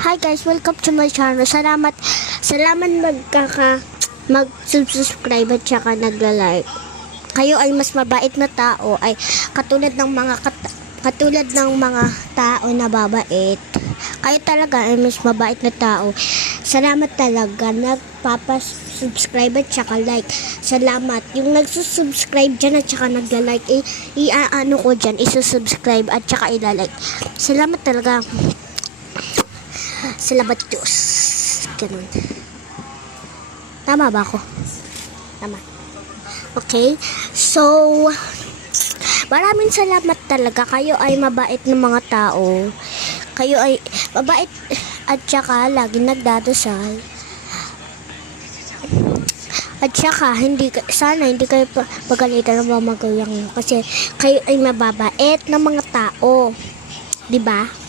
Hi guys, welcome to my channel. Salamat mag-subscribe at saka nagla-like. Kayo ay mas mabait na tao, ay katulad ng mga tao na babait. Kayo talaga ay mas mabait na tao. Salamat talaga nagpapa-subscribe at saka like. Salamat. Yung nagsusubscribe dyan at saka nagla-like, i-ano ko dyan, isusubscribe at saka ilalike. Salamat talaga. Salamat Diyos. Ganun. Tama ba ako? Tama. Okay. So, maraming salamat talaga. Kayo ay mabait ng mga tao. Kayo ay mabait at saka lagi nagdadasal. At saka, sana hindi kayo pagalitan ng mga magulang nyo. Kasi kayo ay mababait ng mga tao. Diba?